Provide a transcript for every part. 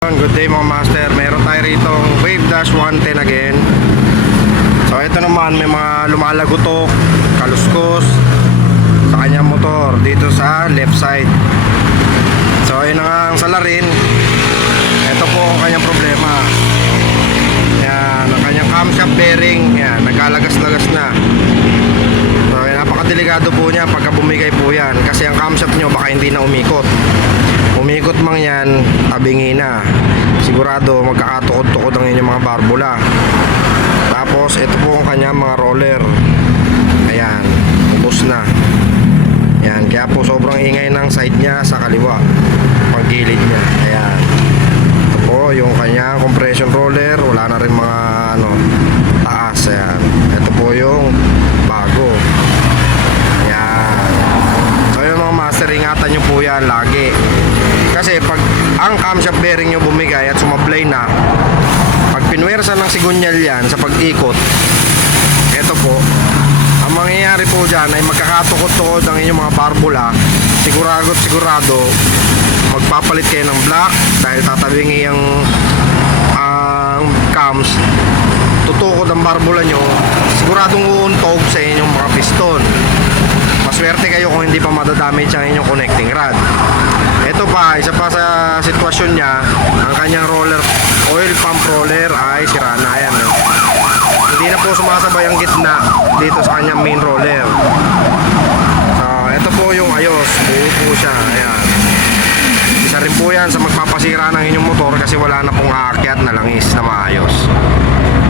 Good day mga master. Meron tayo rito Wave Dash 110 again. So ito naman may mga lumalagotok, kaluskos sa kanyang motor dito sa left side. So ayun na nga ang salarin. Ito po ang kanyang problema. Yan, ang kanyang camshaft bearing, yan, nagkalagas-lagas na. So napakadelikado po niya pagka bumigay po yan kasi ang camshaft nyo baka hindi na umikot. Umikot mang yan, tabingi na. Sigurado magkakatukod-tukod ang inyong mga barbula. Tapos ito po ang kanyang mga roller. Ayan, ubos na. Yan, kaya po sobrang ingay ng side niya sa kaliwa. Paggilid niya. Ayan. Ito po yung kanyang compression roller, wala na rin mga ano taas. Ayan. Ito po yung bago. Ayan. So yung mga master, ingatan nyo po yan lagi. Kasi pag ang camshaft bearing nyo bumigay at sumablay na, pag pinwersa ng sigunyal yan sa pag-ikot, ito po, ang mangyayari po dyan ay magkakatukod-tukod ang inyong mga barbula, sigurado sigurado, magpapalit kayo ng black dahil tatabingi ang ang cams, tutukod ang barbula nyo, siguradong uuntog sa inyong mga piston. Maswerte kayo kung hindi pa madadamage ang inyong connecting rod. Pa, isa pa sa sitwasyon niya, ang kanyang roller, oil pump roller ay sira na. Ayan, no? Hindi na po sumasabay ang gitna dito sa kanyang main roller. So, ito po yung ayos. Buo po siya. Ayan. Isa rin po yan sa magpapasira ng inyong motor kasi wala na pong aakyat na langis na maayos.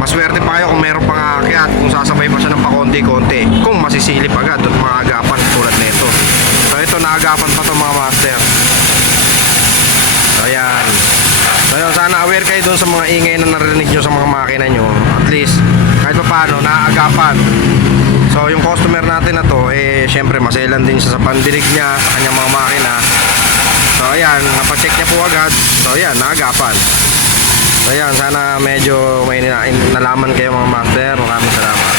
Maswerte pa kayo kung meron pang aakyat, kung sasabay pa siya ng pakonti-konti, kung masisilip agad at maagapan tulad nito. So ito, naagapan pa to mga master. Ayan. So sana aware kayo dun sa mga ingay na narinig nyo sa mga makina nyo. At least, kahit pa paano, naaagapan. So yung customer natin na to, eh syempre maselan din siya sa pandinig niya, sa kanyang mga makina. So ayan, napacheck niya po agad. So ayan, naagapan. So ayan, sana medyo may nalaman kayo mga master. Maraming salamat.